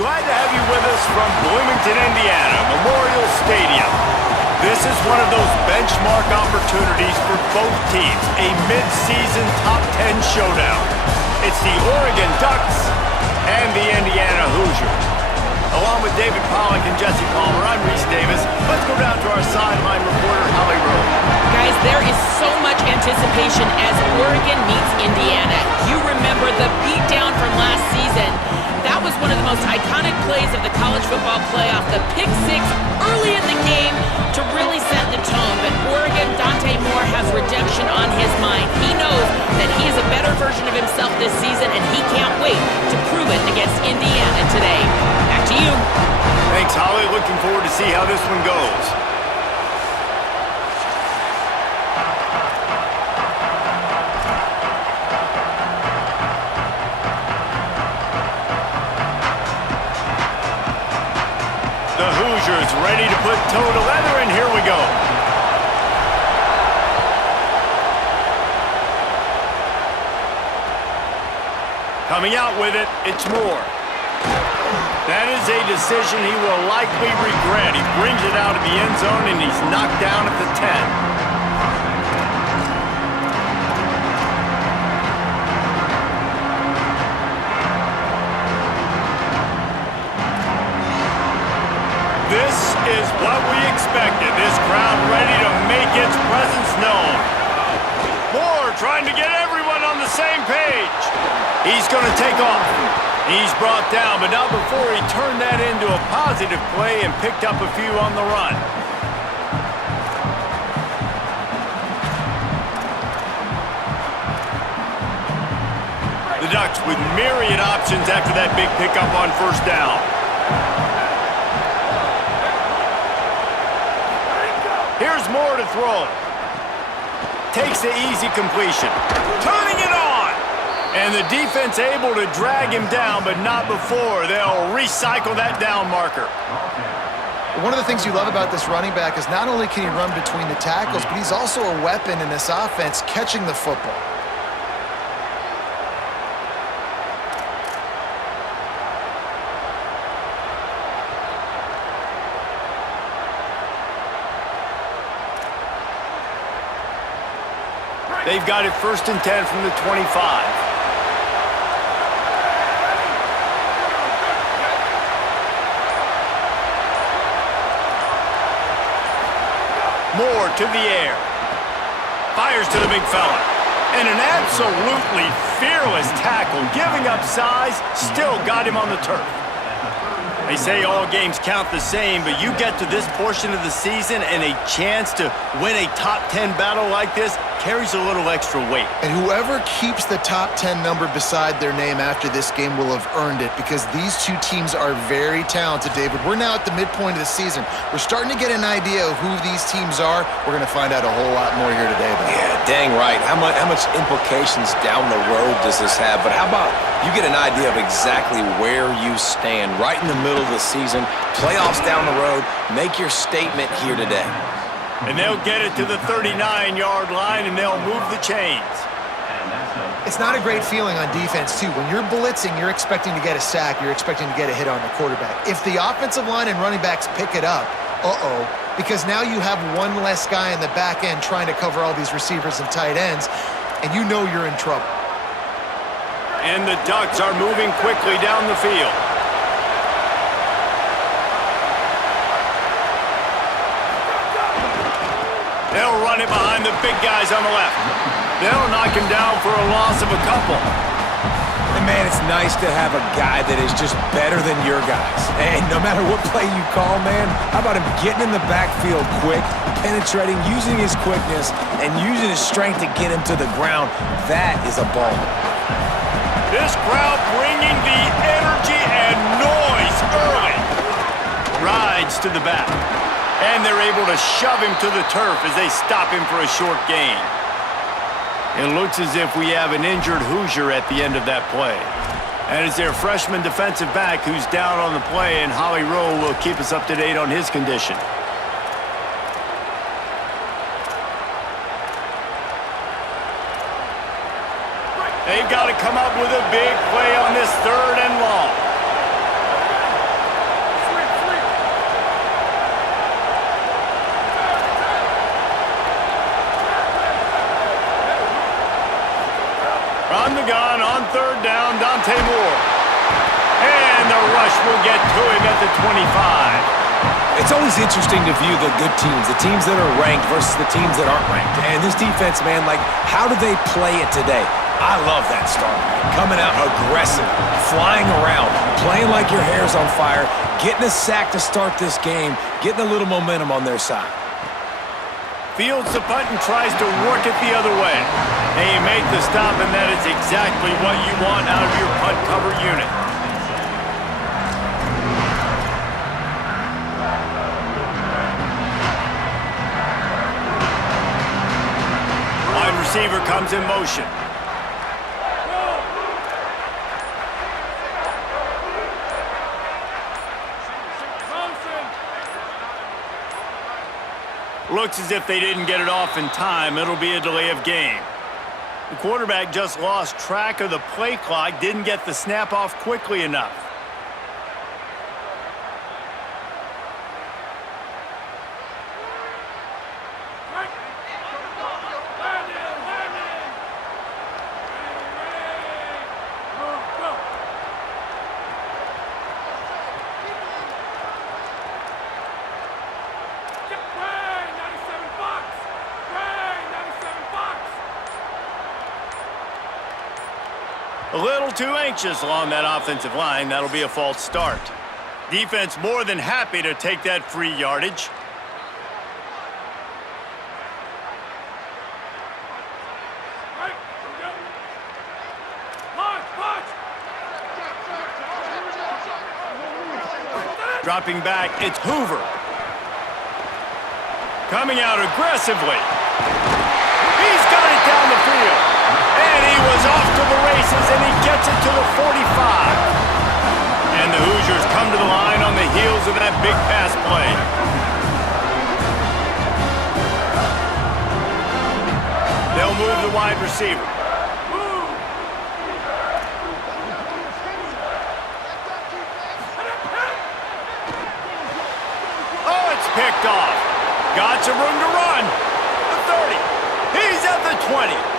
Glad to have you with us from Bloomington, Indiana, Memorial Stadium. This is one of those benchmark opportunities for both teams, a mid-season top 10 showdown. It's the Oregon Ducks and the Indiana Hoosiers. Along with David Pollack and Jesse Palmer, I'm Reese Davis. Let's go down to our sideline reporter, Holly Rowe. Guys, there is so much anticipation as Oregon meets Indiana. You remember the beatdown from last season. That was one of the most iconic plays of the college football playoff. The pick six early in the game to really set the tone. But Oregon, Dante Moore has redemption on his mind. He knows that he is a better version of himself this season, and he can't wait to prove it against Indiana today. Back to you. Thanks, Holly. Looking forward to see how this one goes. The Hoosiers ready to put toe to leather, and here we go. Coming out with it, it's Moore. That is a decision he will likely regret. He brings it out of the end zone, and he's knocked down at the 10. This is what we expected. This crowd ready to make its presence known. Moore trying to get everyone on the same page. He's going to take off. He's brought down, but not before he turned that into a positive play and picked up a few on the run. The Ducks with myriad options after that big pickup on first down. Here's Moore to throw. Takes the easy completion. Turning it on! And the defense able to drag him down, but not before. They'll recycle that down marker. One of the things you love about this running back is not only can he run between the tackles, but he's also a weapon in this offense catching the football. They've got it 1st and 10 from the 25. Moore to the air. Fires to the big fella. And an absolutely fearless tackle. Giving up size, still got him on the turf. They say all games count the same, but you get to this portion of the season and a chance to win a top 10 battle like this carries a little extra weight. And whoever keeps the top 10 number beside their name after this game will have earned it, because these two teams are very talented, David. We're now at the midpoint of the season. We're starting to get an idea of who these teams are. We're going to find out a whole lot more here today, though. Yeah, dang right. How much implications down the road does this have? But how about you get an idea of exactly where you stand right in the middle of the season, playoffs down the road, make your statement here today. And they'll get it to the 39-yard line, and they'll move the chains. It's not a great feeling on defense, too. When you're blitzing, you're expecting to get a sack. You're expecting to get a hit on the quarterback. If the offensive line and running backs pick it up, because now you have one less guy in the back end trying to cover all these receivers and tight ends, and you know you're in trouble. And the Ducks are moving quickly down the field. They'll run it behind the big guys on the left. They'll knock him down for a loss of a couple. And man, it's nice to have a guy that is just better than your guys. And no matter what play you call, man, how about him getting in the backfield quick, penetrating, using his quickness, and using his strength to get him to the ground? That is a ball. This crowd bringing the energy and noise early. Rides to the back. And they're able to shove him to the turf as they stop him for a short gain. It looks as if we have an injured Hoosier at the end of that play. And it's their freshman defensive back who's down on the play, and Holly Rowe will keep us up to date on his condition. They've got to come up with a big play on this 3rd and long. On the gun, on third down, Dante Moore. And the rush will get to him at the 25. It's always interesting to view the good teams, the teams that are ranked versus the teams that aren't ranked. And this defense, man, like, how do they play it today? I love that start. Coming out aggressive, flying around, playing like your hair's on fire, getting a sack to start this game, getting a little momentum on their side. Fields the punt and tries to work it the other way. They make the stop, and that is exactly what you want out of your punt cover unit. Wide receiver comes in motion. Looks as if they didn't get it off in time. It'll be a delay of game. The quarterback just lost track of the play clock, didn't get the snap off quickly enough. A little too anxious along that offensive line. That'll be a false start. Defense more than happy to take that free yardage. Dropping back, it's Hoover. Coming out aggressively. He's got it down the field. And he was off to the races, and he gets it to the 45. And the Hoosiers come to the line on the heels of that big pass play. They'll move the wide receiver. Oh, it's picked off. Got some room to run. The 30. He's at the 20.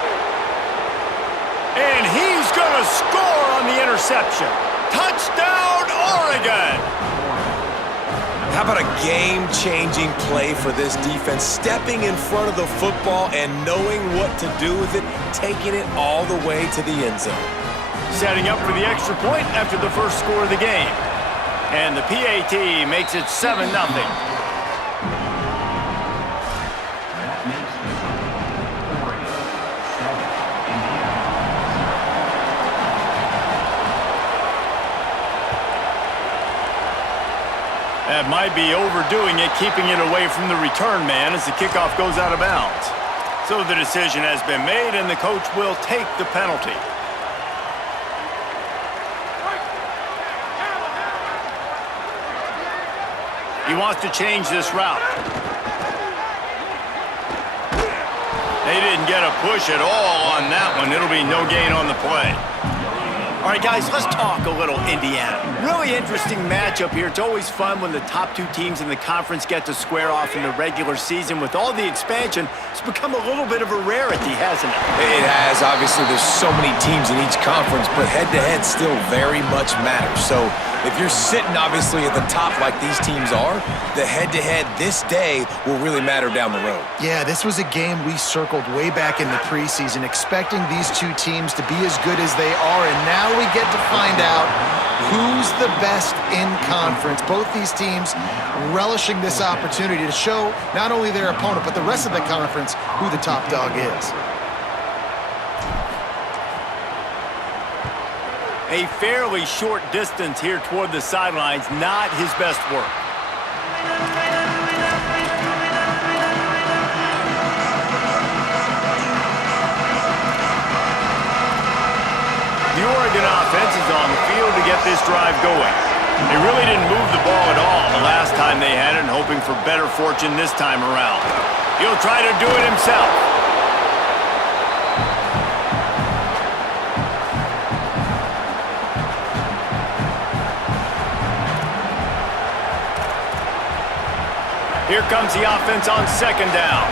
And he's going to score on the interception. Touchdown, Oregon! How about a game-changing play for this defense? Stepping in front of the football and knowing what to do with it, taking it all the way to the end zone. Setting up for the extra point after the first score of the game. And the PAT makes it 7-0. That might be overdoing it, keeping it away from the return man as the kickoff goes out of bounds. So the decision has been made, and the coach will take the penalty. He wants to change this route. They didn't get a push at all on that one. It'll be no gain on the play. All right, guys, let's talk a little Indiana. Really interesting matchup here. It's always fun when the top two teams in the conference get to square off in the regular season. With all the expansion, it's become a little bit of a rarity, hasn't it? It has. Obviously, there's so many teams in each conference, but head-to-head still very much matters. So if you're sitting, obviously, at the top like these teams are, the head-to-head this day will really matter down the road. Yeah, this was a game we circled way back in the preseason, expecting these two teams to be as good as they are, and now we get to find out who's the best in conference. Both these teams relishing this opportunity to show not only their opponent, but the rest of the conference who the top dog is. A fairly short distance here toward the sidelines, not his best work. The Oregon offense is on the field to get this drive going. They really didn't move the ball at all the last time they had it, and hoping for better fortune this time around. He'll try to do it himself. Here comes the offense on second down.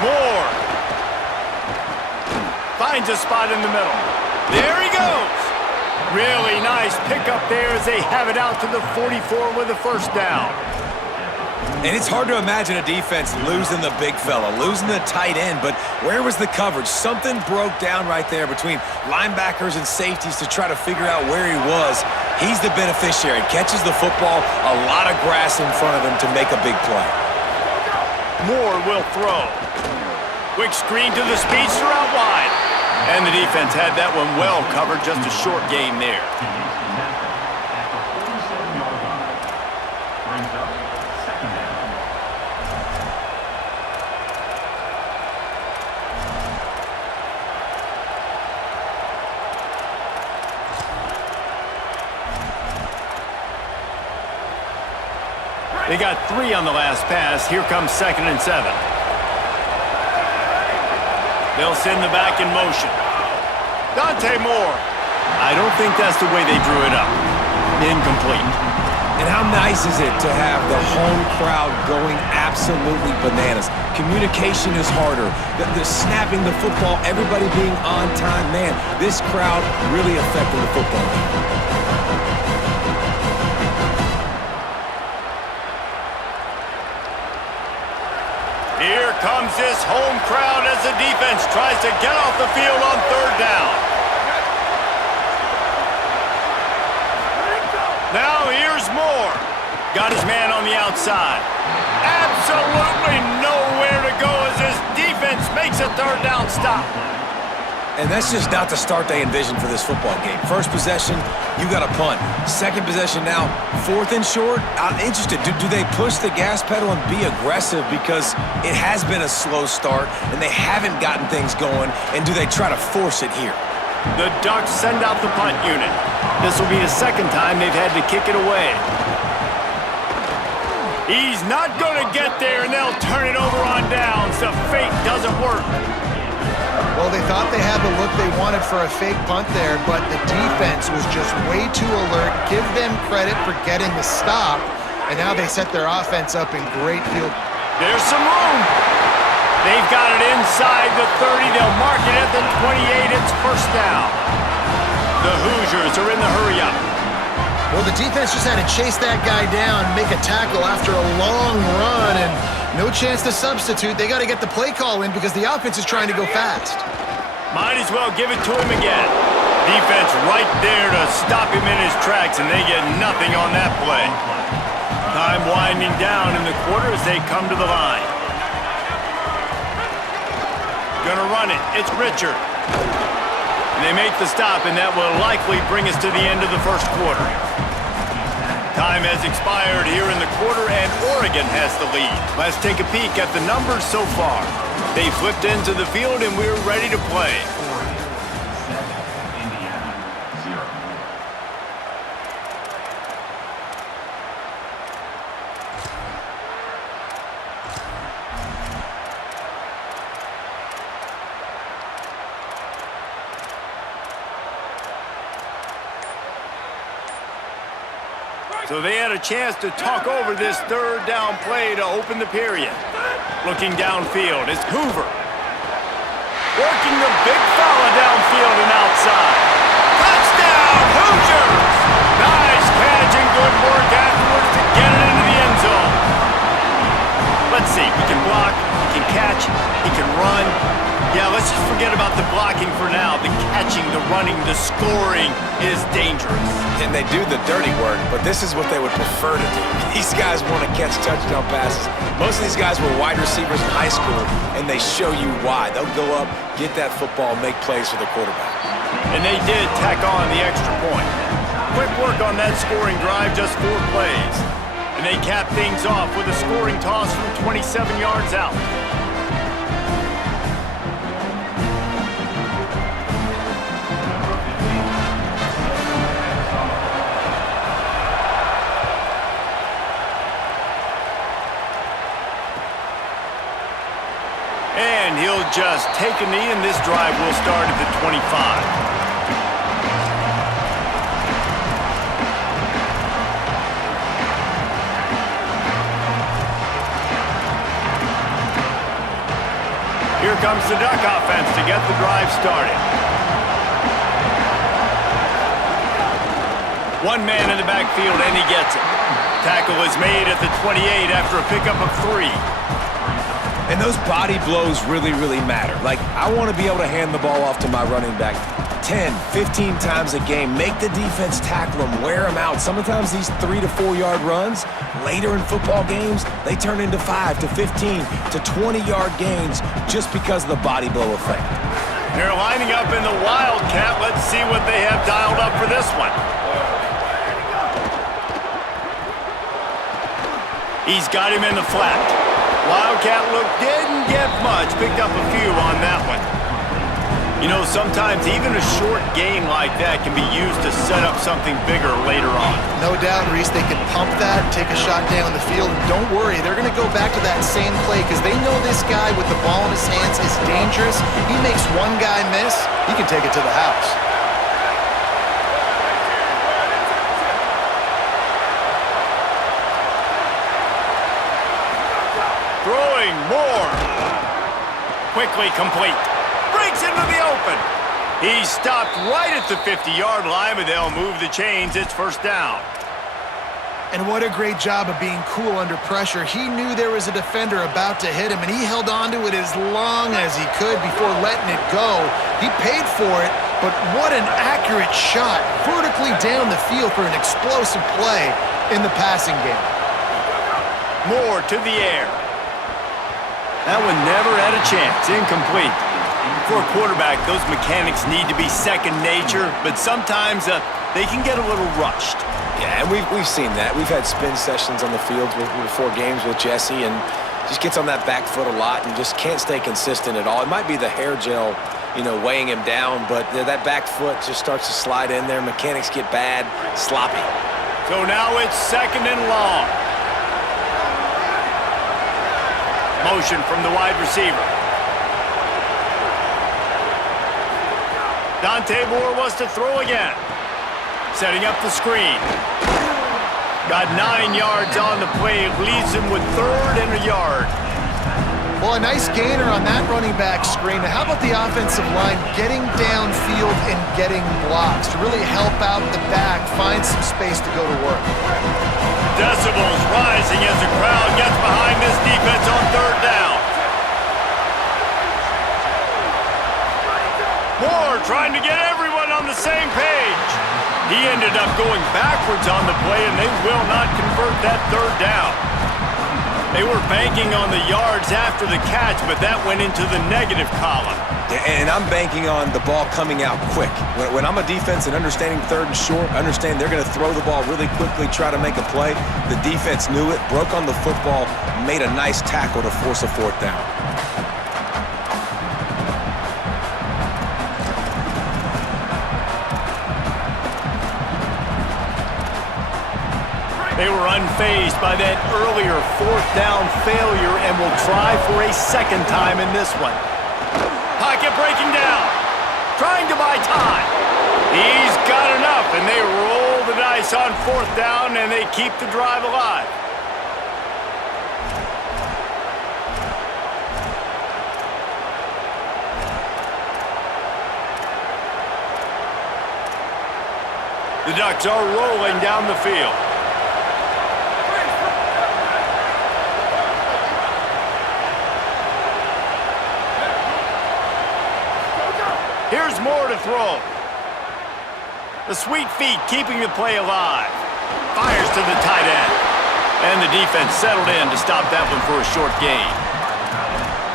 Moore finds a spot in the middle. There he goes. Really nice pickup there as they have it out to the 44 with a first down. And it's hard to imagine a defense losing the big fella, losing the tight end, but where was the coverage? Something broke down right there between linebackers and safeties to try to figure out where he was. He's the beneficiary, catches the football, a lot of grass in front of him to make a big play. Moore will throw. Quick screen to the speedster out wide. And the defense had that one well covered, just a short game there. They got 3 on the last pass. Here comes 2nd and 7. They'll send the back in motion. Dante Moore. I don't think that's the way they drew it up. Incomplete. And how nice is it to have the home crowd going absolutely bananas? Communication is harder. The snapping the football, everybody being on time. Man, this crowd really affecting the football game. Here comes this home crowd as the defense tries to get off the field on 3rd down. Now here's Moore. Got his man on the outside. Absolutely nowhere to go as this defense makes a 3rd down stop. And that's just not the start they envisioned for this football game. First possession, you got a punt. Second possession now, 4th and short. I'm interested. Do they push the gas pedal and be aggressive because it has been a slow start and they haven't gotten things going? And do they try to force it here? The Ducks send out the punt unit. This will be the 2nd time they've had to kick it away. He's not going to get there, and they'll turn it over on downs. The fake doesn't work. Well, they thought they had the look they wanted for a fake punt there, but the defense was just way too alert. Give them credit for getting the stop, and now they set their offense up in great field. There's some room. They've got it inside the 30. They'll mark it at the 28. It's first down. The Hoosiers are in the hurry-up. Well, the defense just had to chase that guy down, make a tackle after a long run, and no chance to substitute. They got to get the play call in because the offense is trying to go fast. Might as well give it to him again. Defense right there to stop him in his tracks, and they get nothing on that play. Time winding down in the quarter as they come to the line. Gonna run it. It's Richard. And they make the stop, and that will likely bring us to the end of the first quarter. Time has expired here in the quarter, and Oregon has the lead. Let's take a peek at the numbers so far. They flipped into the field, and we're ready to play. So they had a chance to talk over this 3rd down play to open the period. Looking downfield, it's Hoover. Working the big fella downfield and outside. Touchdown, Hoosiers! Nice catch and good work afterwards to get it into the end zone. Let's see, he can block, he can catch, he can run. Yeah, let's just forget about the blocking for now. The catching, the running, the scoring is dangerous. And they do the dirty work, but this is what they would prefer to do. These guys want to catch touchdown passes. Most of these guys were wide receivers in high school, and they show you why. They'll go up, get that football, make plays for the quarterback. And they did tack on the extra point. Quick work on that scoring drive, just 4 plays. And they cap things off with a scoring toss from 27 yards out. And he'll just take a knee, and this drive will start at the 25. Here comes the Duck offense to get the drive started. One man in the backfield, and he gets it. Tackle is made at the 28 after a pickup of 3. And those body blows really, really matter. Like, I want to be able to hand the ball off to my running back 10, 15 times a game. Make the defense tackle them, wear them out. Sometimes these 3 to 4 yard runs, later in football games, they turn into 5 to 15 to 20 yard gains just because of the body blow effect. They're lining up in the Wildcat. Let's see what they have dialed up for this one. He's got him in the flat. Wildcat look didn't get much. Picked up a few on that one. You know, sometimes even a short game like that can be used to set up something bigger later on. No doubt, Reese, they can pump that, take a shot down the field. And don't worry, they're going to go back to that same play because they know this guy with the ball in his hands is dangerous. He makes one guy miss, he can take it to the house. Throwing more. Quickly complete. Breaks into the open. He stopped right at the 50-yard line, but they'll move the chains. It's first down. And what a great job of being cool under pressure. He knew there was a defender about to hit him, and he held on to it as long as he could before letting it go. He paid for it, but what an accurate shot vertically down the field for an explosive play in the passing game. Moore to the air. That one never had a chance. Incomplete. For a quarterback, those mechanics need to be second nature, but sometimes they can get a little rushed. Yeah, and we've seen that. We've had spin sessions on the field before games with Jesse, and just gets on that back foot a lot and just can't stay consistent at all. It might be the hair gel, you know, weighing him down, but that back foot just starts to slide in there. Mechanics get bad, sloppy. So now it's second and long. Motion from the wide receiver. Dante Moore wants to throw again. Setting up the screen. Got 9 yards on the play. Leaves him with 3rd and a yard. Well, a nice gainer on that running back screen. How about the offensive line getting downfield and getting blocks to really help out the back, find some space to go to work? Decibels rising as the crowd gets behind this defense on 3rd down. Moore trying to get everyone on the same page. He ended up going backwards on the play, and they will not convert that 3rd down. They were banking on the yards after the catch, but that went into the negative column. And I'm banking on the ball coming out quick. When I'm a defense and understanding 3rd and short, understand they're going to throw the ball really quickly, try to make a play. The defense knew it, broke on the football, made a nice tackle to force a 4th down. They were unfazed by that earlier 4th down failure and will try for a 2nd time in this one. Pocket breaking down. Trying to buy time. He's got enough, and they roll the dice on 4th down, and they keep the drive alive. The Ducks are rolling down the field. Here's Moore to throw. The sweet feet keeping the play alive. Fires to the tight end. And the defense settled in to stop that one for a short gain.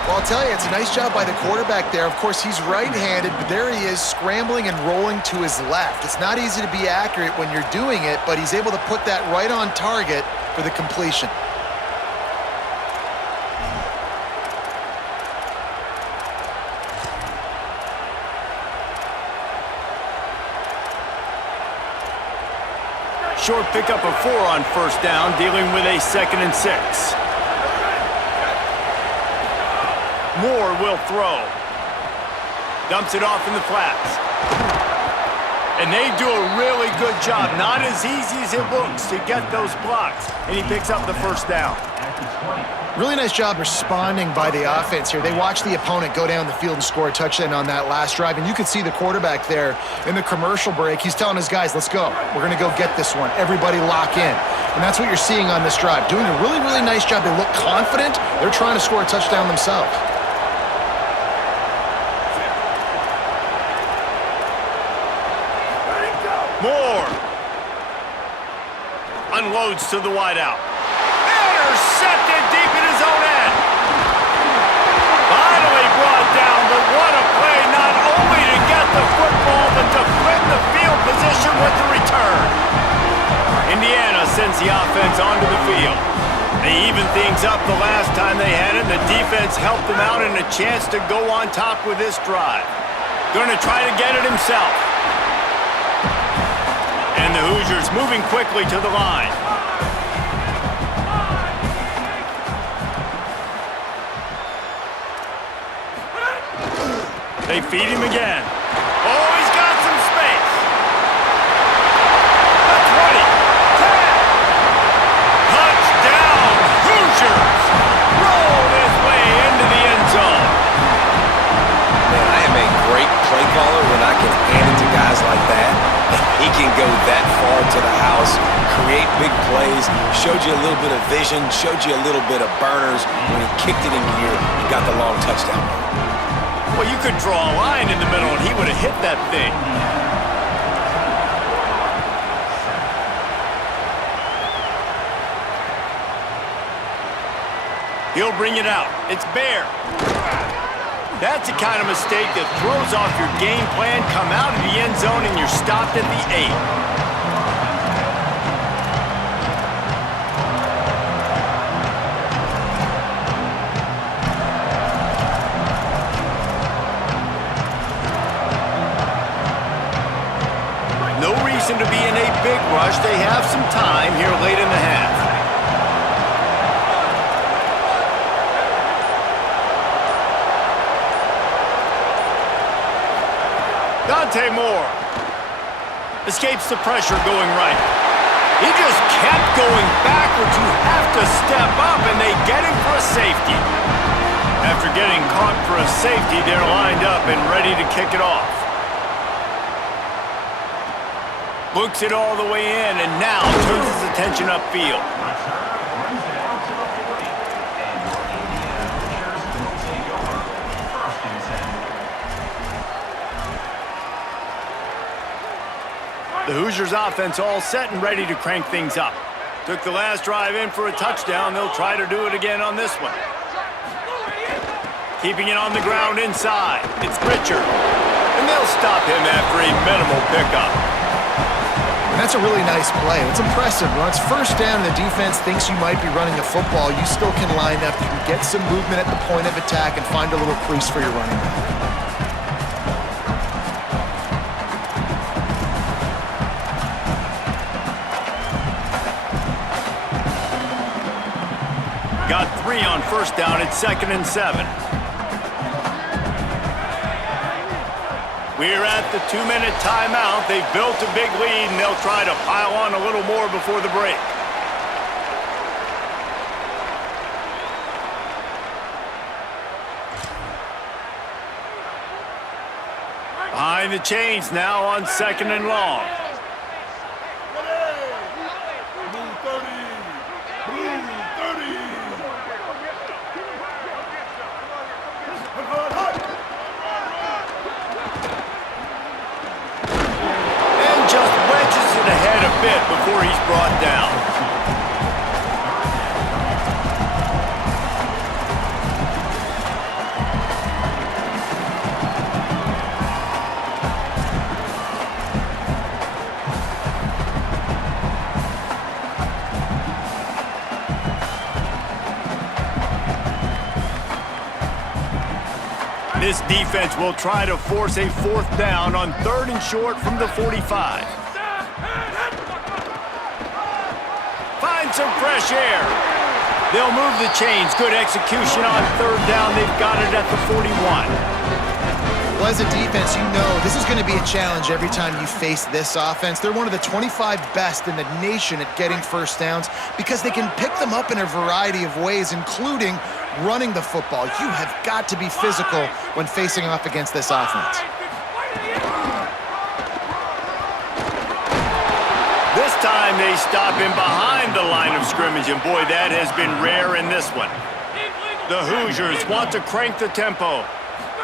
Well, I'll tell you, it's a nice job by the quarterback there. Of course, he's right-handed, but there he is scrambling and rolling to his left. It's not easy to be accurate when you're doing it, but he's able to put that right on target for the completion. Short pickup of 4 on 1st down, dealing with a 2nd and 6. Moore will throw. Dumps it off in the flats. And they do a really good job. Not as easy as it looks to get those blocks. And he picks up the first down. Really nice job responding by the offense here. They watched the opponent go down the field and score a touchdown on that last drive. And you could see the quarterback there in the commercial break. He's telling his guys, let's go. We're going to go get this one. Everybody lock in. And that's what you're seeing on this drive. Doing a really, really nice job. They look confident. They're trying to score a touchdown themselves. Moore unloads to the wideout. Intercepted deep in his own end. Finally brought down, but what a play, not only to get the football, but to flip the field position with the return. Indiana sends the offense onto the field. They even things up the last time they had it. The defense helped them out and a chance to go on top with this drive. Going to try to get it himself. And the Hoosiers moving quickly to the line. They feed him again. Oh, he's got some space. The 20, 10. Touchdown, Hoosiers. Roll this way into the end zone. Man, I am a great play caller when I can hand it to guys like that. He can go that far to the house, create big plays, showed you a little bit of vision, showed you a little bit of burners. When he kicked it in gear, he got the long touchdown. Well, you could draw a line in the middle and he would have hit that thing. He'll bring it out. It's Bear. That's the kind of mistake that throws off your game plan. Come out of the end zone and you're stopped at the 8. No reason to be in a big rush. They have some time here late in the half. Dante Moore escapes the pressure going right. He just kept going backwards. You have to step up, and they get him for a safety. After getting caught for a safety, they're lined up and ready to kick it off. Looks it all the way in, and now turns his attention upfield. The Hoosiers offense all set and ready to crank things up. Took the last drive in for a touchdown. They'll try to do it again on this one. Keeping it on the ground inside. It's Richard. And they'll stop him after a minimal pickup. And that's a really nice play. It's impressive. When it's first down and the defense thinks you might be running a football, you still can line up. You can get some movement at the point of attack and find a little crease for your running back. Got 3 on first down. It's 2nd and 7. We're at the 2-minute timeout. They've built a big lead, and they'll try to pile on a little more before the break. Behind the chains now on 2nd and long. Before he's brought down. This defense will try to force a 4th down on 3rd and short from the 45. Some fresh air. They'll move the chains. Good execution on 3rd down. They've got it at the 41. Well, as a defense, you know this is going to be a challenge every time you face this offense. They're one of the 25 best in the nation at getting first downs because they can pick them up in a variety of ways, including running the football. You have got to be physical when facing off against this offense. This time they stop him behind the line of scrimmage, and boy, that has been rare in this one. The Hoosiers want to crank the tempo.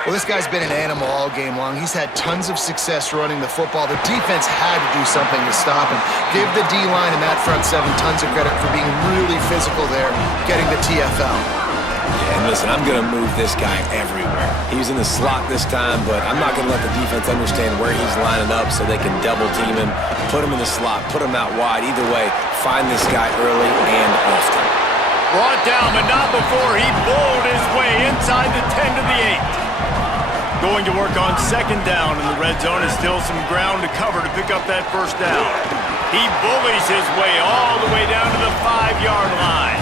Well, this guy's been an animal all game long. He's had tons of success running the football. The defense had to do something to stop him. Give the D-line and that front seven tons of credit for being really physical there, getting the TFL. Yeah, and listen, I'm going to move this guy everywhere. He was in the slot this time, but I'm not going to let the defense understand where he's lining up so they can double team him, put him in the slot, put him out wide. Either way, find this guy early and often. Brought down, but not before he bowled his way inside the 10 to the 8. Going to work on second down in the red zone is still some ground to cover to pick up that first down. He bullies his way all the way down to the 5-yard line.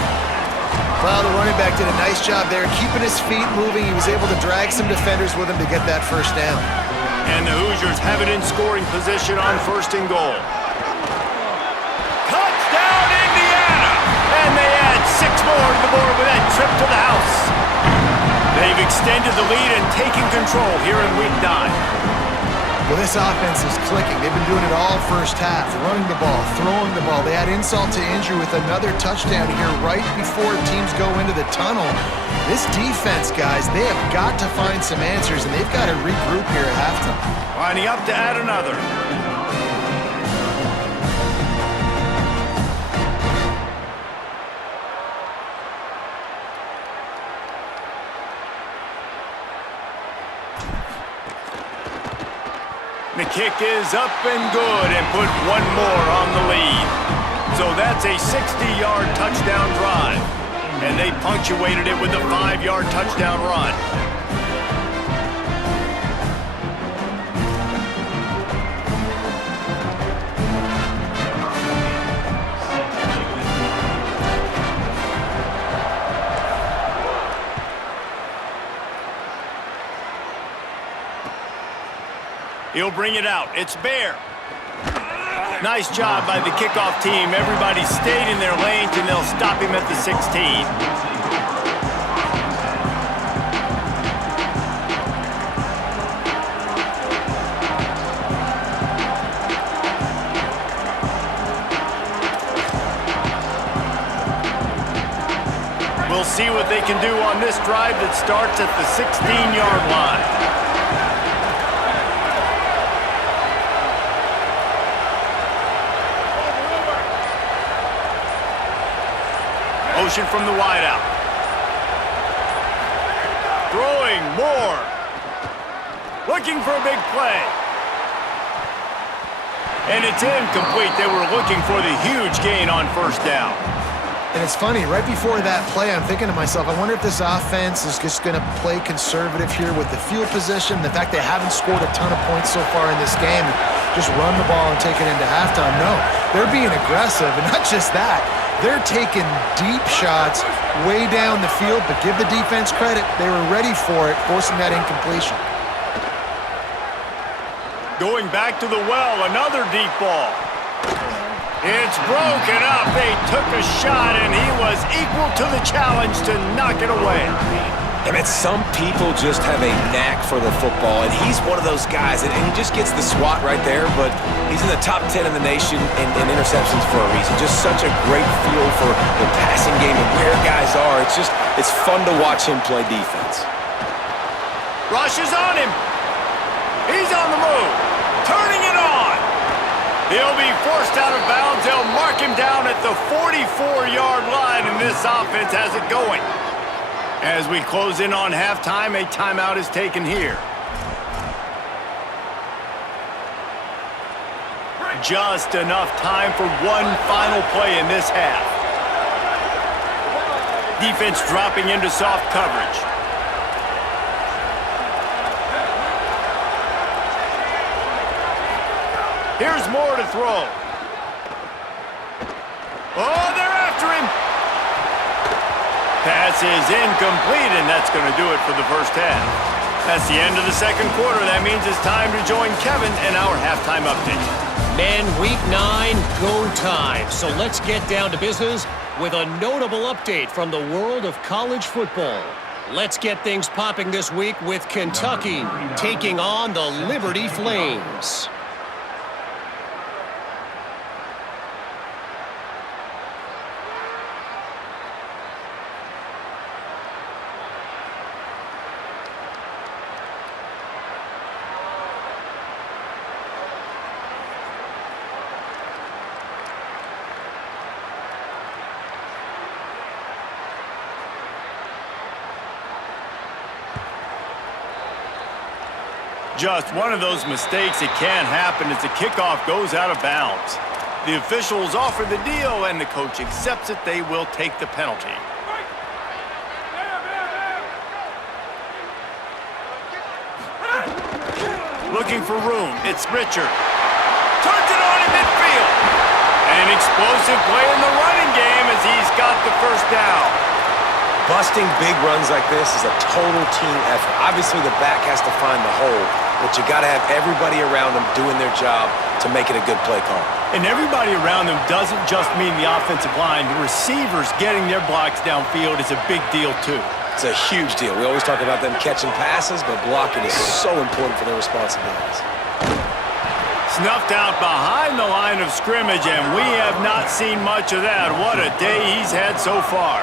Well, the running back did a nice job there, keeping his feet moving. He was able to drag some defenders with him to get that first down. And the Hoosiers have it in scoring position on first and goal. Touchdown, Indiana! And they add 6 more to the board with that trip to the house. They've extended the lead and taken control here in Week 9. Well, this offense is clicking. They've been doing it all first half, running the ball, throwing the ball. They add insult to injury with another touchdown here right before teams go into the tunnel. This defense, guys, they have got to find some answers, and they've got to regroup here at halftime. Lining up to add another. The kick is up and good and put one more on the lead. So that's a 60-yard touchdown drive. And they punctuated it with a 5-yard touchdown run. He'll bring it out. It's Bear. Nice job by the kickoff team. Everybody stayed in their lanes, and they'll stop him at the 16. We'll see what they can do on this drive that starts at the 16-yard line. Motion from the wideout. Throwing more. Looking for a big play. And it's incomplete. They were looking for the huge gain on first down. And it's funny, right before that play, I'm thinking to myself, I wonder if this offense is just going to play conservative here with the field position, the fact they haven't scored a ton of points so far in this game, just run the ball and take it into halftime. No, they're being aggressive, and not just that. They're taking deep shots way down the field, but give the defense credit. They were ready for it, forcing that incompletion. Going back to the well, another deep ball. It's broken up. They took a shot, and he was equal to the challenge to knock it away. I mean, some people just have a knack for the football, and he's one of those guys, and he just gets the swat right there, but he's in the top 10 in the nation in interceptions for a reason. Just such a great feel for the passing game and where guys are. It's fun to watch him play defense. Rush is on him. He's on the move. Turning it on. He'll be forced out of bounds. They'll mark him down at the 44-yard line, and this offense has it going. As we close in on halftime, a timeout is taken here. Just enough time for one final play in this half. Defense dropping into soft coverage. Here's more to throw. Oh, they're after him. Pass is incomplete, and that's going to do it for the first half. That's the end of the second quarter. That means it's time to join Kevin in our halftime update. Men, week 9, go time. So let's get down to business with a notable update from the world of college football. Let's get things popping this week with Kentucky taking on the Liberty Flames. Just one of those mistakes that can happen as the kickoff goes out of bounds. The officials offer the deal, and the coach accepts it. They will take the penalty. Looking for room. It's Richard. Turns it on in midfield. An explosive play in the running game as he's got the first down. Busting big runs like this is a total team effort. Obviously, the back has to find the hole, but you got to have everybody around them doing their job to make it a good play call. And everybody around them doesn't just mean the offensive line. The receivers getting their blocks downfield is a big deal, too. It's a huge deal. We always talk about them catching passes, but blocking is so important for their responsibilities. Snuffed out behind the line of scrimmage, and we have not seen much of that. What a day he's had so far.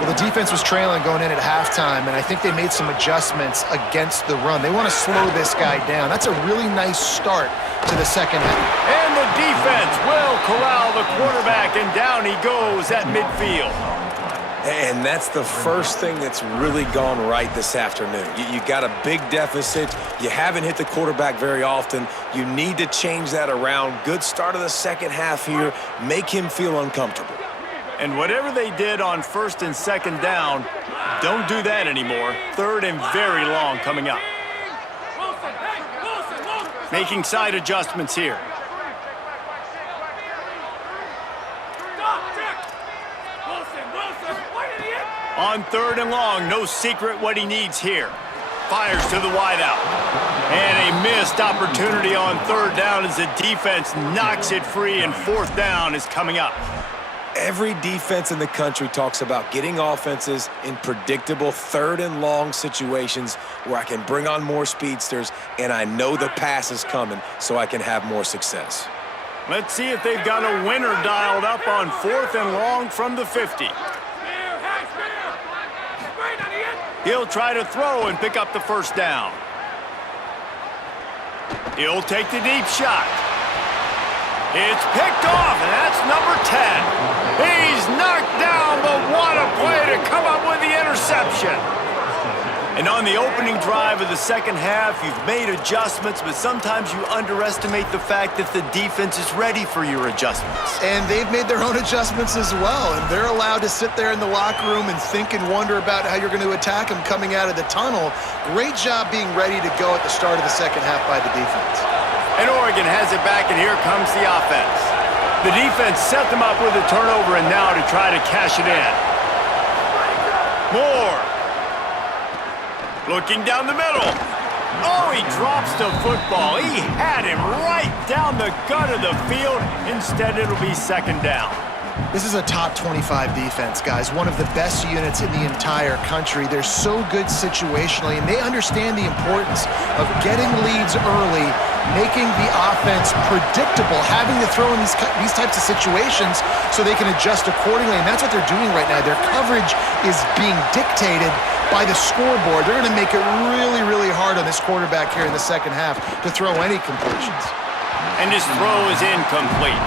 Well, the defense was trailing going in at halftime, and I think they made some adjustments against the run. They want to slow this guy down. That's a really nice start to the second half. And the defense will corral the quarterback, and down he goes at midfield. And that's the first thing that's really gone right this afternoon. You got a big deficit. You haven't hit the quarterback very often. You need to change that around. Good start of the second half here. Make him feel uncomfortable. And whatever they did on first and second down, don't do that anymore. Third and very long coming up. Making side adjustments here. On third and long, no secret what he needs here. Fires to the wideout. And a missed opportunity on third down as the defense knocks it free, and fourth down is coming up. Every defense in the country talks about getting offenses in predictable third and long situations where I can bring on more speedsters and I know the pass is coming so I can have more success. Let's see if they've got a winner dialed up on fourth and long from the 50. He'll try to throw and pick up the first down. He'll take the deep shot. It's picked off, and that's number 10. He's knocked down, but what a play to come up with the interception. And on the opening drive of the second half, you've made adjustments, but sometimes you underestimate the fact that the defense is ready for your adjustments. And they've made their own adjustments as well, and they're allowed to sit there in the locker room and think and wonder about how you're going to attack them coming out of the tunnel. Great job being ready to go at the start of the second half by the defense. And Oregon has it back, and here comes the offense. The defense set them up with a turnover, and now to try to cash it in. Moore. Looking down the middle. Oh, he drops the football. He had him right down the gut of the field. Instead, it'll be second down. This is a top 25 defense, guys. One of the best units in the entire country. They're so good situationally, and they understand the importance of getting leads early, making the offense predictable, having to throw in these types of situations so they can adjust accordingly, and that's what they're doing right now. Their coverage is being dictated by the scoreboard. They're going to make it really, really hard on this quarterback here in the second half to throw any completions. And his throw is incomplete.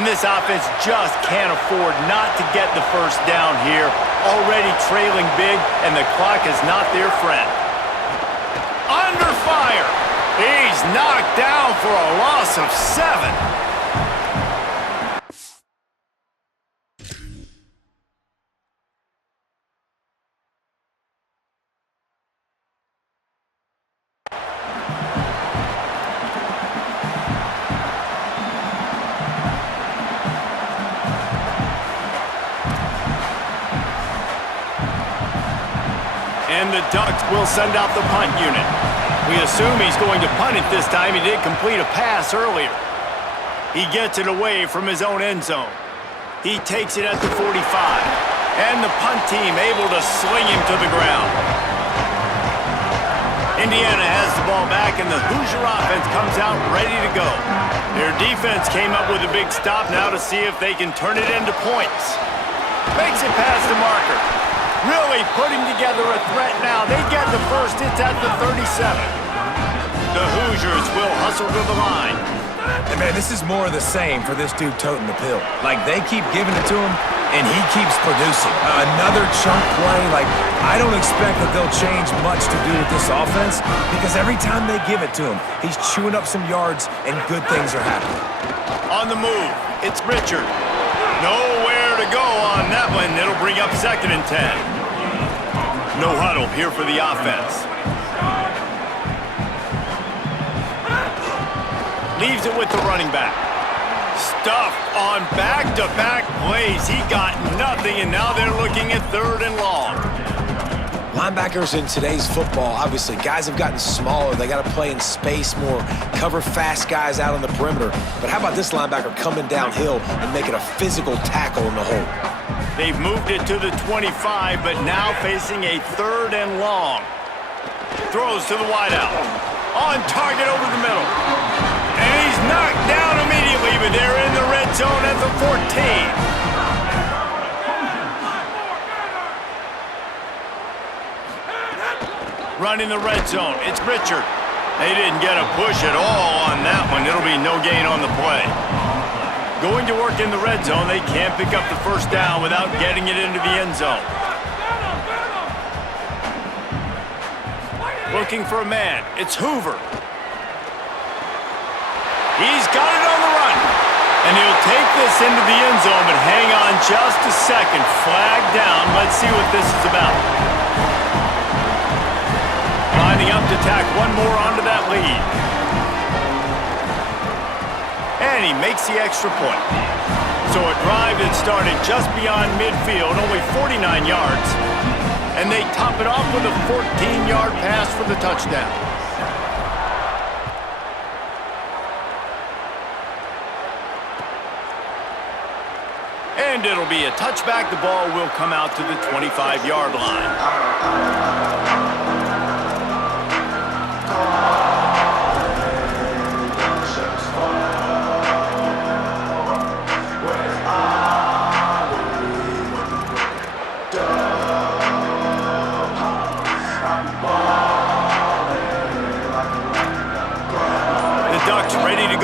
And this offense just can't afford not to get the first down here. Already trailing big, and the clock is not their friend. Under fire. He's knocked down for a loss of 7. And the Ducks will send out the punt unit. We assume he's going to punt it this time. He did complete a pass earlier. He gets it away from his own end zone. He takes it at the 45. And the punt team able to sling him to the ground. Indiana has the ball back, and the Hoosier offense comes out ready to go. Their defense came up with a big stop now to see if they can turn it into points. Makes it past the marker. Really putting together a threat now. They get the first. It's at the 37. The Hoosiers will hustle to the line. And man, this is more of the same for this dude toting the pill. Like, they keep giving it to him, and he keeps producing. Another chunk play. Like, I don't expect that they'll change much to do with this offense, because every time they give it to him, he's chewing up some yards, and good things are happening. On the move, it's Richard. Nowhere to go on that one. It'll bring up 2nd and 10. No huddle here for the offense. Leaves it with the running back. Stuffed on back-to-back plays. He got nothing, and now they're looking at 3rd and long. Linebackers in today's football, obviously, guys have gotten smaller. They got to play in space more, cover fast guys out on the perimeter. But how about this linebacker coming downhill and making a physical tackle in the hole? They've moved it to the 25, but now facing a 3rd and long. Throws to the wideout. On target over the middle. And he's knocked down immediately, but they're in the red zone at the 14. Running the red zone, it's Richard. They didn't get a push at all on that one. It'll be no gain on the play. Going to work in the red zone, they can't pick up the first down without getting it into the end zone. Looking for a man, it's Hoover. He's got it on the run. And he'll take this into the end zone, but hang on just a second. Flag down, let's see what this is about. Lining up to tack one more onto that lead. And he makes the extra point. So a drive that started just beyond midfield, only 49 yards. And they top it off with a 14-yard pass for the touchdown. And it'll be a touchback. The ball will come out to the 25-yard line.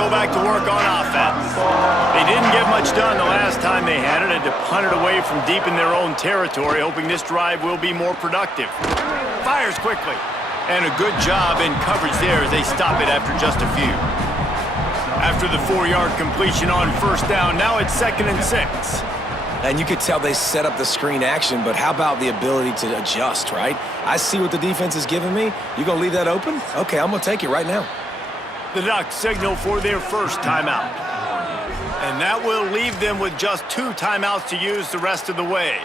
Back to work on offense. They didn't get much done the last time they had it. Had to punt it away from deep in their own territory, hoping this drive will be more productive. Fires quickly. And a good job in coverage there as they stop it after just a few. After the 4-yard completion on first down, now it's 2nd and 6. And you could tell they set up the screen action, but how about the ability to adjust, right? I see what the defense is giving me. You gonna leave that open? Okay, I'm gonna take it right now. The Ducks signal for their first timeout. And that will leave them with just 2 timeouts to use the rest of the way.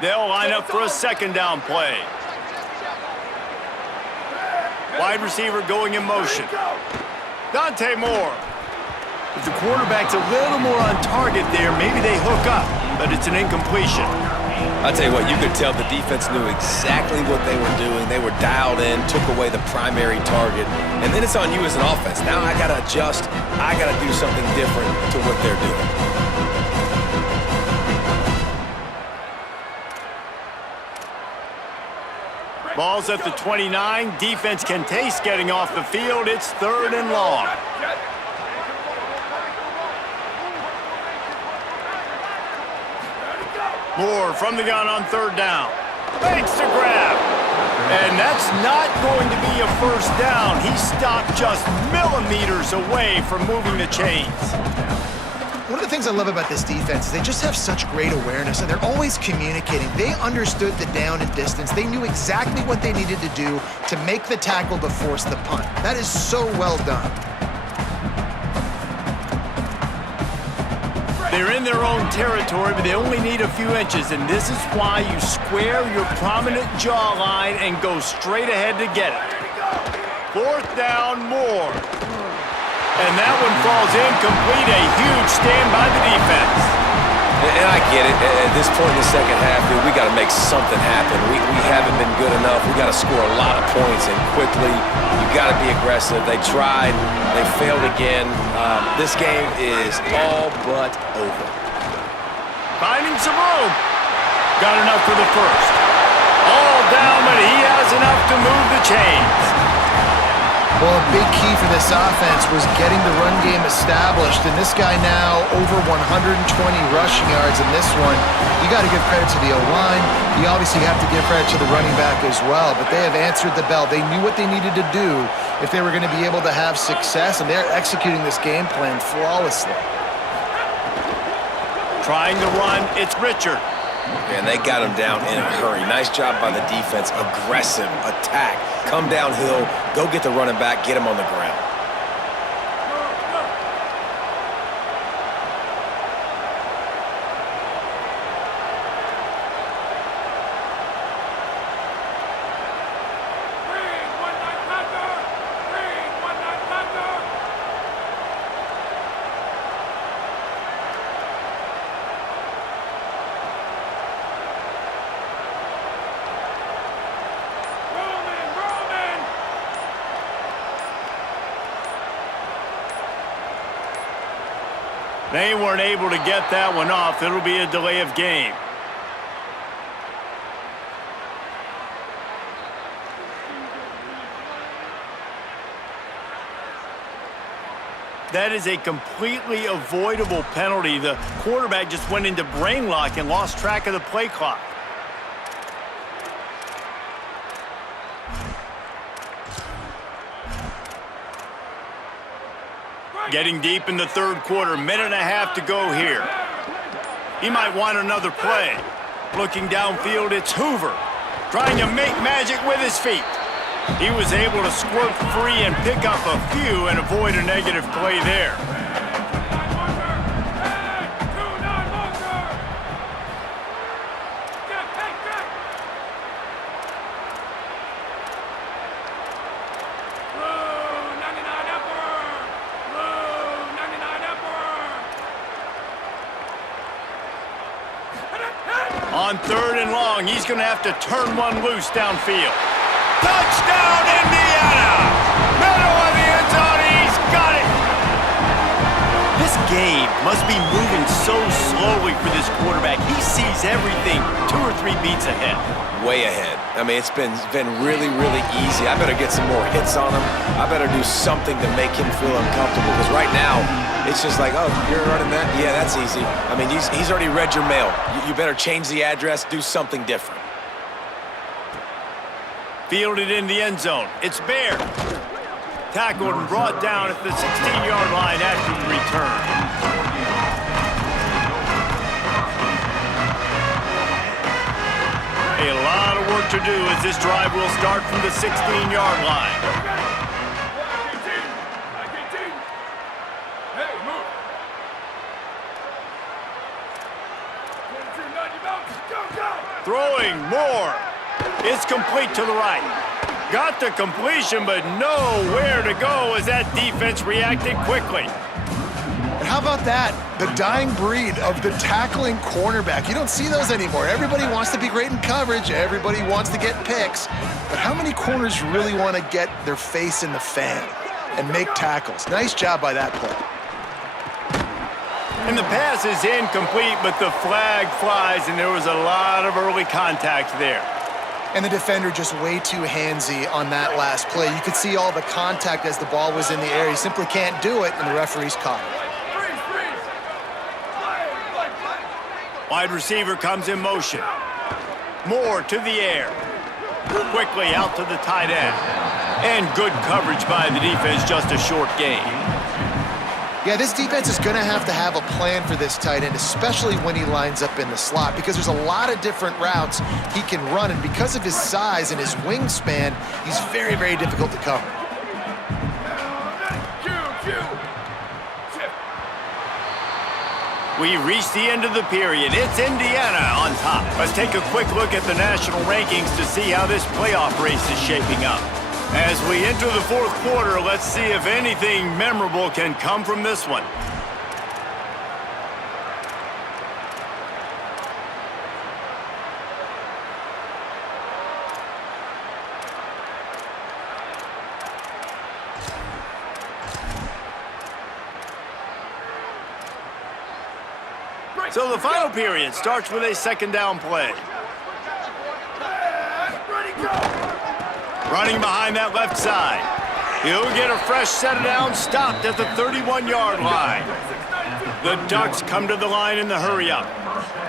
They'll line up for a 2nd down play. Wide receiver going in motion. Dante Moore. If the quarterback's a little more on target there, maybe they hook up, but it's an incompletion. I'll tell you what, you could tell the defense knew exactly what they were doing. They were dialed in, took away the primary target, and then it's on you as an offense. Now I got to adjust. I got to do something different to what they're doing. Ball's at the 29. Defense can taste getting off the field. It's 3rd and long. Moore from the gun on 3rd down. Makes the grab. And that's not going to be a first down. He stopped just millimeters away from moving the chains. One of the things I love about this defense is they just have such great awareness, and they're always communicating. They understood the down and distance. They knew exactly what they needed to do to make the tackle to force the punt. That is so well done. They're in their own territory, but they only need a few inches, and this is why you square your prominent jawline and go straight ahead to get it. 4th down, Moore. And that one falls incomplete. A huge stand by the defense. And I get it. At this point in the second half, dude, we got to make something happen. We haven't been good enough. We got to score a lot of points, and quickly. You got to be aggressive. They tried. They failed again. This game is all but over. Finding some room. Got enough for the first. All down, but he has enough to move the chains. Well, a big key for this offense was getting the run game established, and this guy now over 120 rushing yards in this one. You got to give credit to the O-line. You obviously have to give credit to the running back as well, but they have answered the bell. They knew what they needed to do if they were going to be able to have success, and they're executing this game plan flawlessly. Trying to run, it's Richard. And they got him down in a hurry. Nice job by the defense. Aggressive attack. Come downhill. Go get the running back. Get him on the ground. They weren't able to get that one off. It'll be a delay of game. That is a completely avoidable penalty. The quarterback just went into brain lock and lost track of the play clock. Getting deep in the third quarter, minute and a half to go here. He might want another play. Looking downfield, it's Hoover, trying to make magic with his feet. He was able to squirt free and pick up a few and avoid a negative play there. On 3rd and long, he's going to have to turn one loose downfield. Touchdown, Indiana! Middle of the end zone, he's got it! This game must be moving so slowly for this quarterback. He sees everything 2 or 3 beats ahead. Way ahead. I mean, it's been really, really easy. I better get some more hits on him. I better do something to make him feel uncomfortable, because right now, it's just like, oh, you're running that? Yeah, that's easy. I mean, he's already read your mail. You better change the address, do something different. Fielded in the end zone. It's Baird. Tackled and brought down at the 16-yard line after the return. A lot of work to do as this drive will start from the 16-yard line. Throwing Moore. It's complete to the right. Got the completion, but nowhere to go as that defense reacted quickly. And how about that? The dying breed of the tackling cornerback. You don't see those anymore. Everybody wants to be great in coverage. Everybody wants to get picks. But how many corners really want to get their face in the fan and make tackles? Nice job by that play. And the pass is incomplete, but the flag flies, and there was a lot of early contact there. And the defender just way too handsy on that last play. You could see all the contact as the ball was in the air. He simply can't do it, and the referee's caught it. Wide receiver comes in motion. Moore to the air. Quickly out to the tight end. And good coverage by the defense, just a short gain. Yeah, this defense is going to have a plan for this tight end, especially when he lines up in the slot, because there's a lot of different routes he can run, and because of his size and his wingspan, he's very, very difficult to cover. We reached the end of the period. It's Indiana on top. Let's take a quick look at the national rankings to see how this playoff race is shaping up. As we enter the fourth quarter, let's see if anything memorable can come from this one. So the final period starts with a second down play. Running behind that left side. He'll get a fresh set of downs stopped at the 31-yard line. The Ducks come to the line in the hurry-up.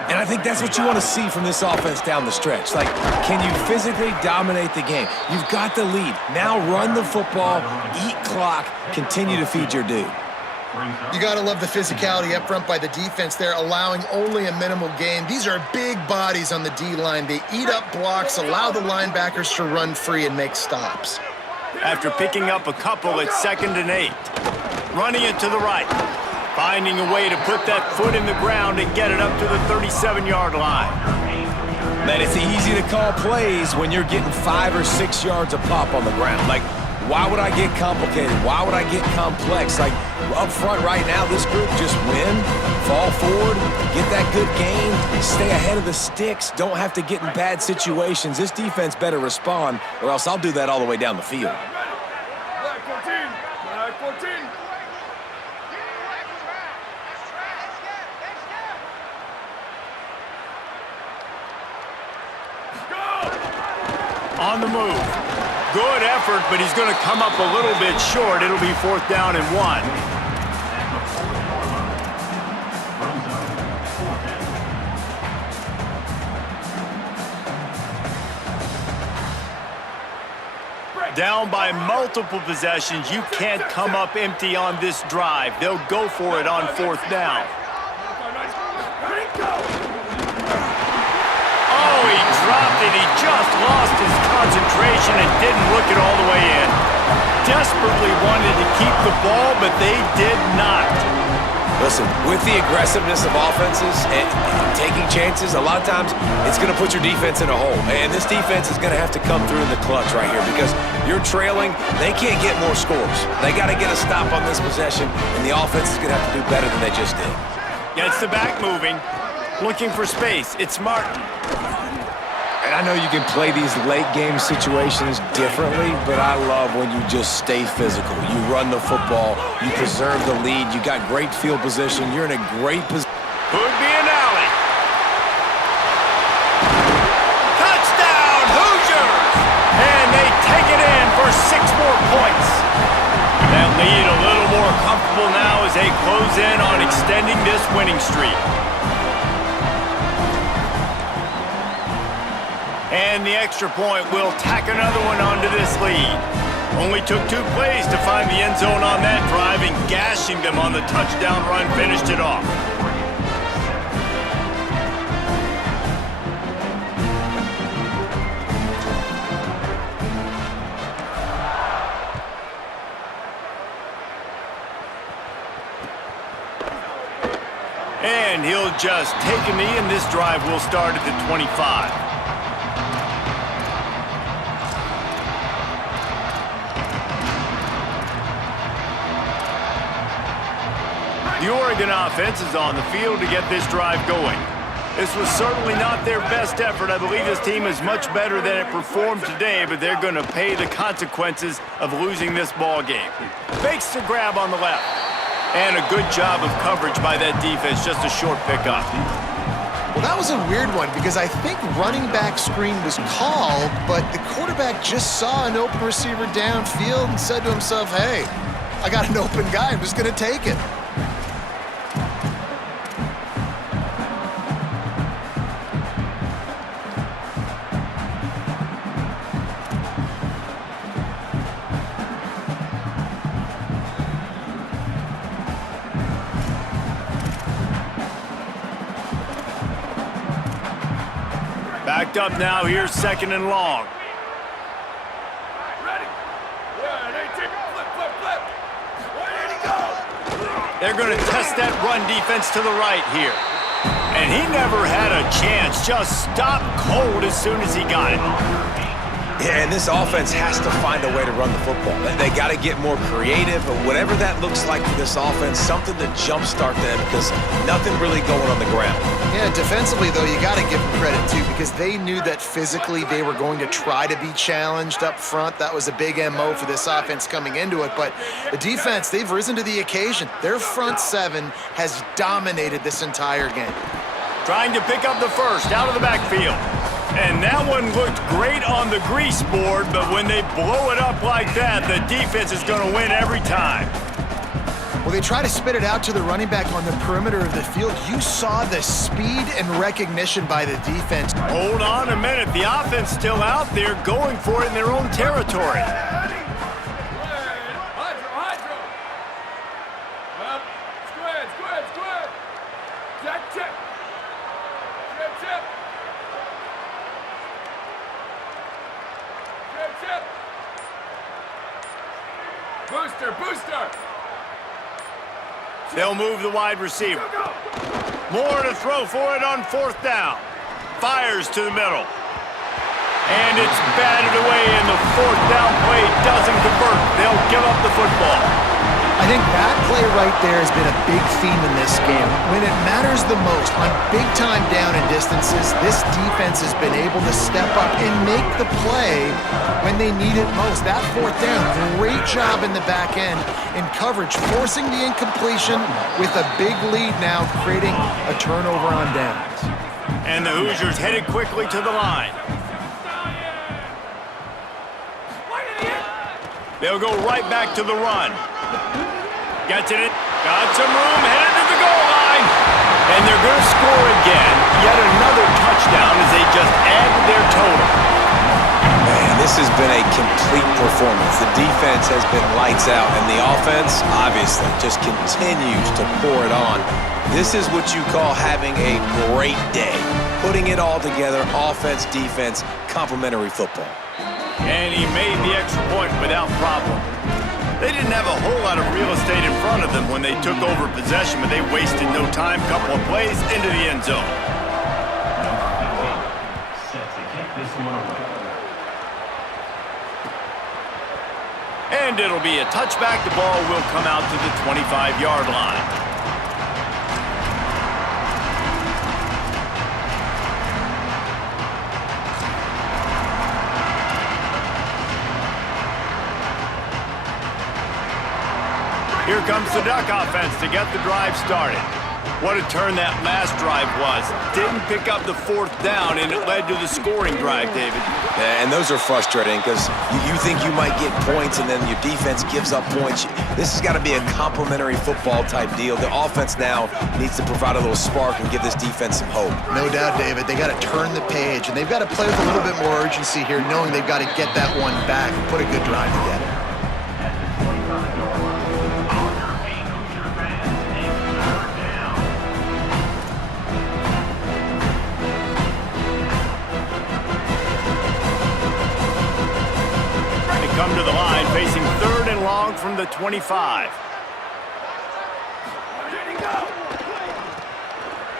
And I think that's what you want to see from this offense down the stretch. Like, can you physically dominate the game? You've got the lead. Now run the football, eat clock, continue to feed your dude. You got to love the physicality up front by the defense there, allowing only a minimal gain. These are big bodies on the D-line. They eat up blocks, allow the linebackers to run free and make stops. After picking up a couple, it's 2nd and 8. Running it to the right. Finding a way to put that foot in the ground and get it up to the 37-yard line. Man, it's easy to call plays when you're getting 5 or 6 yards a pop on the ground. Like, why would I get complicated? Why would I get complex? Like, up front right now, this group just win, fall forward, get that good gain, stay ahead of the sticks, don't have to get in bad situations. This defense better respond, or else I'll do that all the way down the field. On the move. Good effort, but he's going to come up a little bit short. It'll be 4th down and 1. Down by multiple possessions. You can't come up empty on this drive. They'll go for it on 4th down. Oh, he dropped it. He just lost his concentration and didn't look it all the way in. Desperately wanted to keep the ball, but they did not. Listen, with the aggressiveness of offenses and taking chances, a lot of times it's going to put your defense in a hole. And this defense is going to have to come through in the clutch right here because you're trailing. They can't get more scores. They got to get a stop on this possession, and the offense is going to have to do better than they just did. Gets the back moving. Looking for space. It's Martin. And I know you can play these late game situations differently, but I love when you just stay physical. You run the football, you preserve the lead, you got great field position, you're in a great position. Could be an alley. Touchdown, Hoosiers! And they take it in for 6 more points. That lead a little more comfortable now as they close in on extending this winning streak. And the extra point will tack another one onto this lead. Only took 2 plays to find the end zone on that drive, and gashing them on the touchdown run finished it off. And he'll just take a knee, and this drive will start at the 25. The Oregon offense is on the field to get this drive going. This was certainly not their best effort. I believe this team is much better than it performed today, but they're going to pay the consequences of losing this ball game. Fakes the grab on the left. And a good job of coverage by that defense, just a short pickup. Well, that was a weird one because I think running back screen was called, but the quarterback just saw an open receiver downfield and said to himself, hey, I got an open guy, I'm just going to take it. locked up now. Here's 2nd and long. They're going to test that run defense to the right here. And he never had a chance. Just stopped cold as soon as he got it. Yeah, and this offense has to find a way to run the football. They got to get more creative, but whatever that looks like for this offense, something to jumpstart them because nothing really going on the ground. Yeah, defensively, though, you got to give them credit, too, because they knew that physically they were going to try to be challenged up front. That was a big MO for this offense coming into it. But the defense, they've risen to the occasion. Their front 7 has dominated this entire game. Trying to pick up the first out of the backfield. And that one looked great on the grease board, but when they blow it up like that, the defense is going to win every time. Well, they try to spit it out to the running back on the perimeter of the field. You saw the speed and recognition by the defense. Hold on a minute. The offense still out there going for it in their own territory. Booster! They'll move the wide receiver. More to throw for it on 4th down. Fires to the middle. And it's batted away, and the 4th down play doesn't convert. They'll give up the football. I think that play right there has been a big theme in this game. When it matters the most, on big-time down and distances, this defense has been able to step up and make the play when they need it most. That 4th down, great job in the back end in coverage, forcing the incompletion with a big lead now, creating a turnover on downs. And the Hoosiers headed quickly to the line. They'll go right back to the run. Gets it. Got some room. Headed to the goal line. And they're going to score again. Yet another touchdown as they just add to their total. Man, this has been a complete performance. The defense has been lights out, and the offense, obviously, just continues to pour it on. This is what you call having a great day. Putting it all together, offense, defense, complementary football. And he made the extra point without problem. They didn't have a whole lot of real estate in front of them when they took over possession, but they wasted no time. Couple of plays into the end zone. And it'll be a touchback. The ball will come out to the 25-yard line. Here comes the Duck offense to get the drive started. What a turn that last drive was. Didn't pick up the 4th down, and it led to the scoring drive, David. Yeah, and those are frustrating because you think you might get points, and then your defense gives up points. This has got to be a complementary football type deal. The offense now needs to provide a little spark and give this defense some hope. No doubt, David. They got to turn the page, and they've got to play with a little bit more urgency here, knowing they've got to get that one back and put a good drive together. Come to the line, facing 3rd and long from the 25.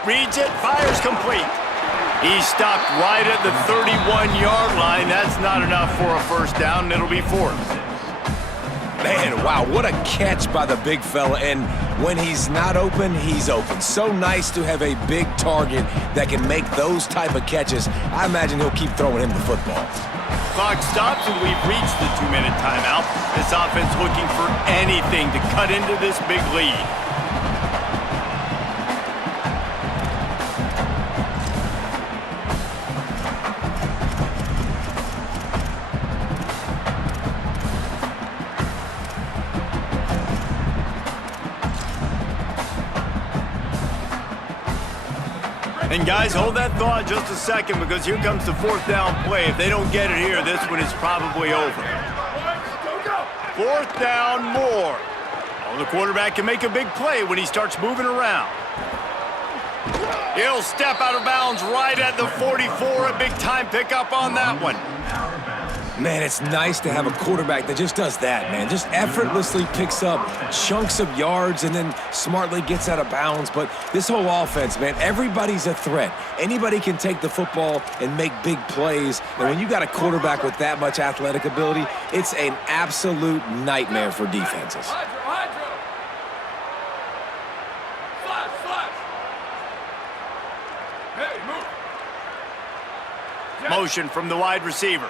Reads it, fires complete. He stopped right at the 31-yard line. That's not enough for a 1st down, and it'll be 4th. Man, wow, what a catch by the big fella. And when he's not open, he's open. So nice to have a big target that can make those type of catches. I imagine he'll keep throwing him the football. Clock stops, and we've reached the 2-minute timeout. This offense looking for anything to cut into this big lead. And guys, hold that thought just a second, because here comes the 4th down play. If they don't get it here, this one is probably over. 4th down, more. Oh, the quarterback can make a big play when he starts moving around. He'll step out of bounds right at the 44. A big-time pickup on that one. Man, it's nice to have a quarterback that just does that, man. Just effortlessly picks up chunks of yards and then smartly gets out of bounds. But this whole offense, man, everybody's a threat. Anybody can take the football and make big plays. And when you got a quarterback with that much athletic ability, it's an absolute nightmare for defenses. Hydro. Slash. Hey, move. Motion from the wide receiver.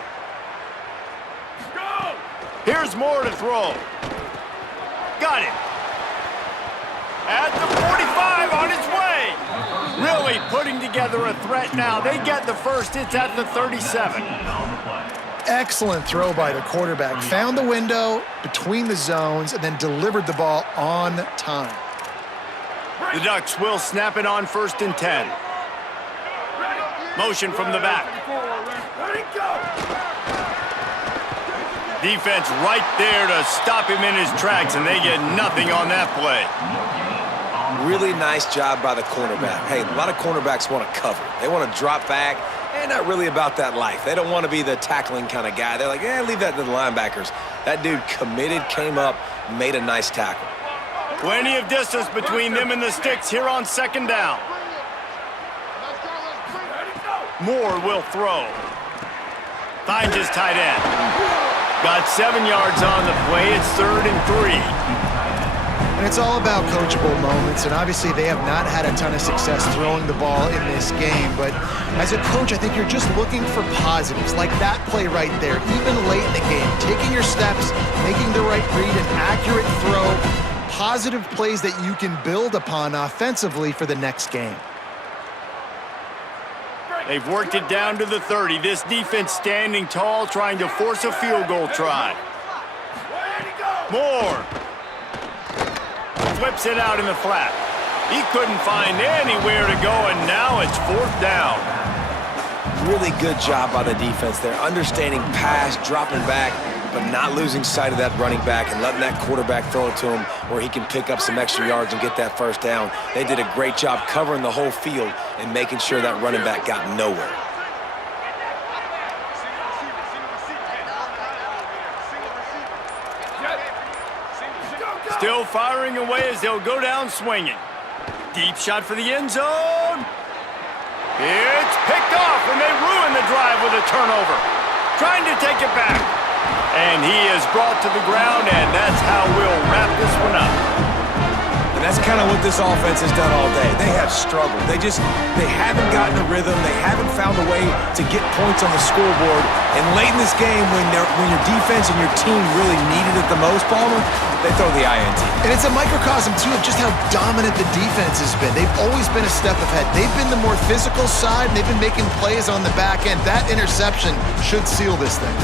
Go! Here's Moore to throw. Got him. At the 45, on his way. Really putting together a threat now. They get the first. It's at the 37. Excellent throw by the quarterback. Found the window between the zones and then delivered the ball on time. The Ducks will snap it on 1st and 10. Motion from the back. Ready, go! Defense right there to stop him in his tracks, and they get nothing on that play. Really nice job by the cornerback. Hey, a lot of cornerbacks want to cover. They want to drop back. They're not really about that life. They don't want to be the tackling kind of guy. They're like, leave that to the linebackers. That dude committed, came up, made a nice tackle. Plenty of distance between them and the sticks here on 2nd down. Moore will throw. Finds his tight end. Got 7 yards on the play. It's 3rd and 3. And it's all about coachable moments, and obviously they have not had a ton of success throwing the ball in this game, but as a coach, I think you're just looking for positives, like that play right there, even late in the game, taking your steps, making the right read, an accurate throw, positive plays that you can build upon offensively for the next game. They've worked it down to the 30. This defense standing tall, trying to force a field goal try. Moore flips it out in the flat. He couldn't find anywhere to go, and now it's 4th down. Really good job by the defense there. Understanding pass, dropping back, but not losing sight of that running back and letting that quarterback throw it to him where he can pick up some extra yards and get that 1st down. They did a great job covering the whole field and making sure that running back got nowhere. Still firing away as they'll go down swinging. Deep shot for the end zone. It's picked off, and they ruin the drive with a turnover. Trying to take it back. And he is brought to the ground, and that's how we'll wrap this one up. And that's kind of what this offense has done all day. They have struggled. They haven't gotten a rhythm. They haven't found a way to get points on the scoreboard. And late in this game, when your defense and your team really needed it the most, Palmer, they throw the INT. And it's a microcosm, too, of just how dominant the defense has been. They've always been a step ahead. They've been the more physical side, and they've been making plays on the back end. That interception should seal this thing.